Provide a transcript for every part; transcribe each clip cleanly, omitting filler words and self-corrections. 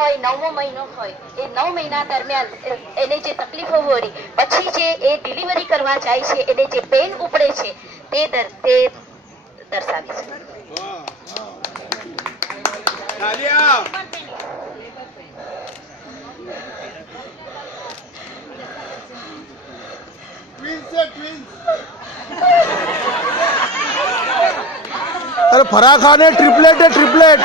હોય 9મો મહિનો હોય એ 9 મહિના દરમિયાન એને જે તકલીફો હોય પછી જે એ ડિલિવરી કરવા જાય છે એને જે પેન ઉપડે છે તે દર્શાવે છે. अरे फराह खान है, ट्रिपलेट है, ट्रिपलेट.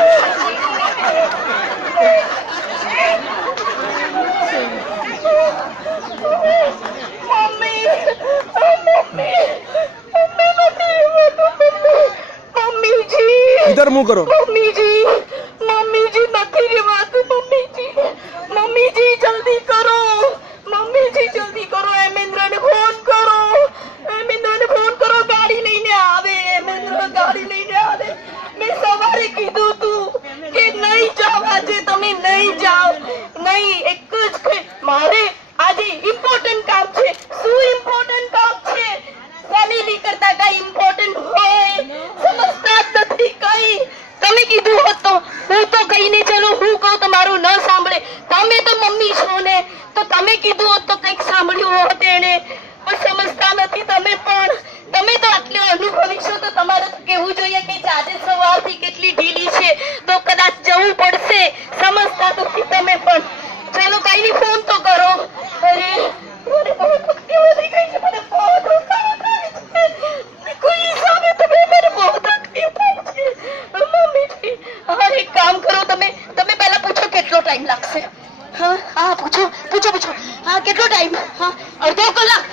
इधर मुंह करो. मम्मी जी નથી રહેવાતું. मम्मी जी जल्दी करो. मम्मी जी जल्दी करो. हेमेंद्रને ફોન કરો. ગાડી લઈને આવે. हेमेंद्र ગાડી લઈને આવે. મેં સવારે કીધું તું કે નહીં જાવ, આજે તમે નહીં જાવ. નહીં, એક જ મારે આજે ઇમ્પોર્ટન્ટ કામ છે. શું ઇમ્પોર્ટન્ટ કામ છે? ફેમિલી કરતા કઈ ઇમ્પોર્ટન્ટ હોય? સમજતા જ નથી કઈ. તમે કીધું હોત તો હું તો કહીને ચલો, હું કહું તો મારું ન સાંભળે. તમે તો મમ્મી છો ને, તો તમે કીધું હોત તો કંઈક સાંભળ્યું હોત એને. પણ સમજતા નથી તમે પણ. તમે તો આટલે અનુભવી છો તો તમારે તો કહેવું જોઈએ કે આજે સવારથી કેટલી ઢીલી છે તો કદાચ જવું પડશે. સમજતા નથી તમે પણ. ચલો કઈ નહીં, ફોન તો કરો. અરે મને બહુ તકલીફ વધી ગઈ છે. મને બહુ દુખાવો થાય છે. કોઈ હિસાબે તમે મને બહુ તકલીફ થાય છે. મમ્મીજી, હા એક કામ કરો, તમે પહેલા પૂછો કેટલો ટાઈમ લાગશે. હા પૂછો. હા કેટલો ટાઈમ? હા અડધો કલાક.